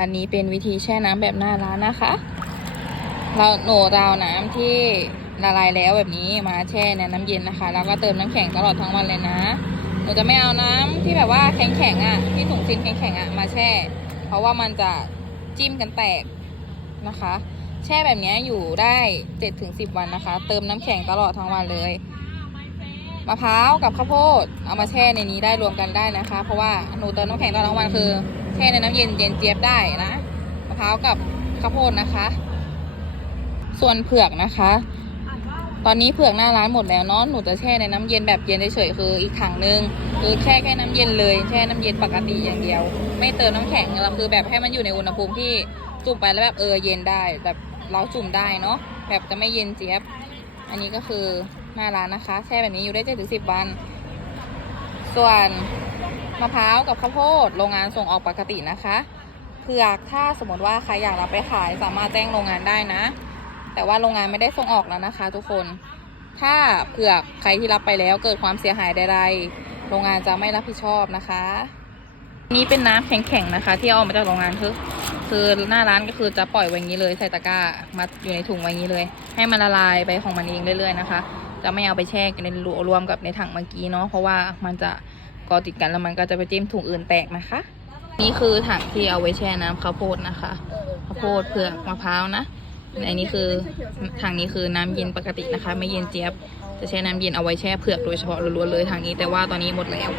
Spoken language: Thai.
อันนี้เป็นวิธีแช่น้ำแบบหน้าร้านนะคะ เราโหนดาวน้ำที่ละลายแล้วแบบนี้มาแช่ในน้ำเย็นนะคะ แล้วก็เติมน้ำแข็งตลอดทั้งวันเลยนะ หนูจะไม่เอาน้ำที่แบบว่าแข็งๆอะ ที่ถุงซินแข็งๆอะมาแช่ เพราะว่ามันจะจิ้มกันแตกนะคะ แช่แบบนี้อยู่ได้7จถึงสิวันนะคะ เติมน้ำแข็งตลอดทั้งวันเลย มะพร้าวกับข้าวโพดเอามาแช่ในนี้ได้รวมกันได้นะคะ เพราะว่าหนูเติมน้ำแข็งตอดทั้งวันคือแช่ในน้ำเย็นเย็นเจี๊ยบได้นะมะพร้าวกับข้าวโพดนะคะ ส่วนเผือกนะคะ ตอนนี้เผือกหน้าร้านหมดแล้วเนาะหนูจะแช่ในน้ำเย็นแบบเย็นเฉยๆคืออีกถังนึงคือแช่แค่น้ำเย็นเลยแช่น้ำเย็นปกติอย่างเดียว ไม่เติมน้ำแข็งเราคือแบบให้มันอยู่ในอุณหภูมิที่จุ่มไปแล้วแบบเออเย็นได้แบบเราจุ่มได้เนาะแบบจะไม่เย็นเจี๊ยบ อันนี้ก็คือ หน้าร้านนะคะ แช่แบบนี้อยู่ได้เจ็ดถึงสิบวัน ส่วนมะพร้าวกับข้าวโพดโรงงานส่งออกปกตินะคะเผือกถ้าสมมติว่าใครอยากรับไปขายสามารถแจ้งโรงงานได้นะ แต่ว่าโรงงานไม่ได้ส่งออกแล้วนะคะ ทุกคน ถ้าเผือกใครที่รับไปแล้วเกิดความเสียหายใดๆ โรงงานจะไม่รับผิดชอบนะคะ นี่เป็นน้ำแข็งๆนะคะ ที่เอาออกมาจากโรงงานคือคือหน้าร้านก็คือจะปล่อยไว้อย่างนี้เลยใส่ตะกร้ามาอยู่ในถุงไว้อย่างนี้เลย ให้มันละลายไปของมันเองเรื่อยๆนะคะ จะไม่เอาไปแช่กันในรวมกับในถังเมื่อกี้เนาะเพราะว่ามันจะกอติดกันแล้วมันก็จะไปจิ้มถุงอื่นแตกนะคะ นี่คือถังที่เอาไว้แช่น้ำข้าวโพดนะคะข้าวโพดเผือกมะพร้าวนะอันนี้คือถังนี้คือน้ำเย็นปกตินะคะ ไม่เย็นเจี๊ยบจะแช่น้ำเย็นเอาไว้แช่เผือกโดยเฉพาะล้วนๆเลยทางนี้แต่ว่าตอนนี้หมดแล้ว